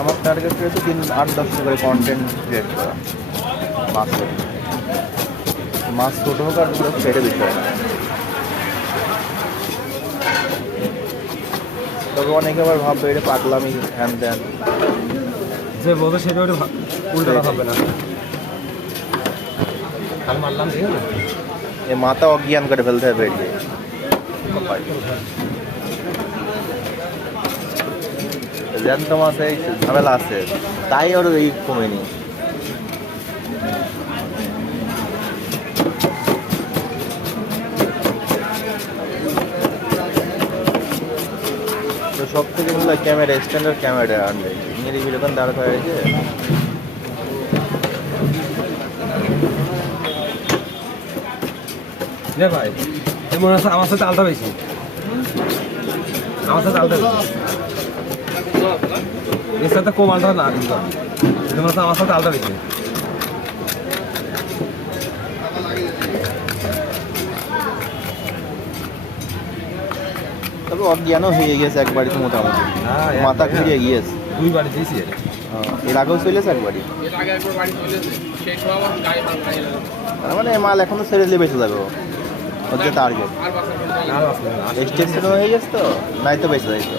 আমার টার্গেট রয়েছে 8-10টা করে কন্টেন্ট ক্রিয়েট করা মাছের। মাছ ছোটো হোক আর পুরো ছেড়ে দিতে হয়। তবে অনেকে আবার ভাববে এটা পাগলামি হ্যান ত্যান, যে বলবে সেটা ওটা উল্টো হবে না। কাল মারলাম ঠিক আছে, এ মাথা অজ্ঞান করে ফেলতে হবে এটি। জ্যান্ত মাছে এই ঝামেলা আছে, তাই ওর এই কমেনি। তো সব থেকে ভালো ক্যামেরা, স্ট্যান্ডার্ড ক্যামেরা আনলে ইংরেজি যখন দাঁড় হয়ে গেছে। ভাই মনে হচ্ছে আমার সাথে আলটা বেশি, আমার সাথে আলটা বেশি, এর সাথে কম আলটা না, কিন্তু মনে হচ্ছে আমার সাথে আলটা বেশি। তবে অজ্ঞানও হয়ে গেছে একবারই তো মোটামুটি, মাথা ঘুরিয়ে গিয়েছে। 2 বাড়ি দিয়েছি এর আগেও চলেছে একবারই। তার মানে মাল এখনো ছেড়ে দিলে বেঁচে যাবে, হচ্ছে টার্গেট। স্টেশন হয়ে গেছে তো, নাই তো বেঁচে যাইতো।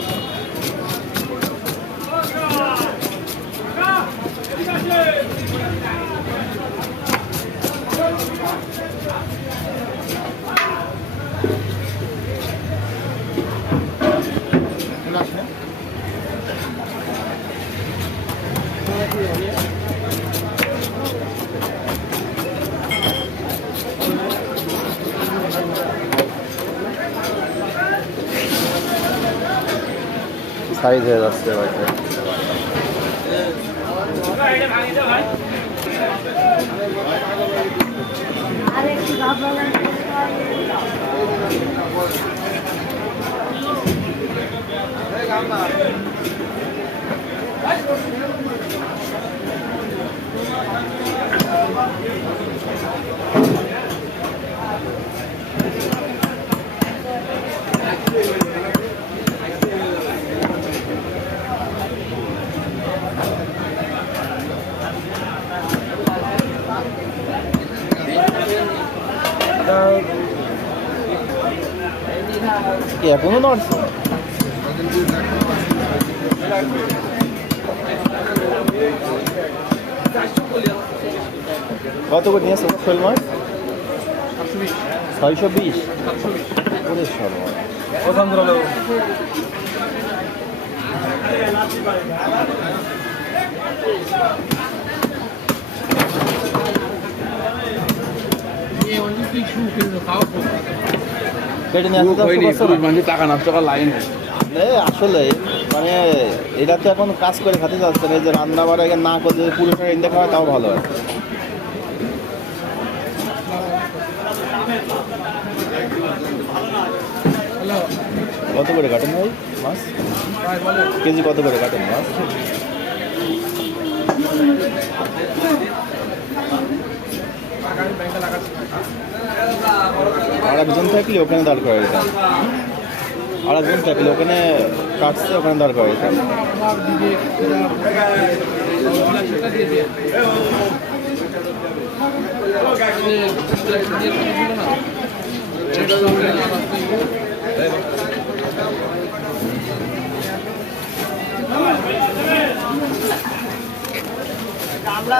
সাইজ হয়ে যাচ্ছে হয়তো। এখনো নড়ছে, কত করে নিয়েছে শোল মাছ? 620। ওরে সর্বনাশ। টাকা নষ্ট করার লাইন আসলে মানে এটা তো এখন কাজ করে খাতে যাচ্ছে না, যে রান্না বাড়া না করতে পুরোটা ইন্ডিয়া খাওয়া তাও ভালো হয়। কত করে কাটেন ভাই মাছ? কেজি কত করে কাটেন মাছ? আর একজন থাকলে ওখানে দাঁড় করে দিতাম, আর একজন থাকলে ওখানে কাটছে, ওখানে দাঁড় করে দিতাম। আমরা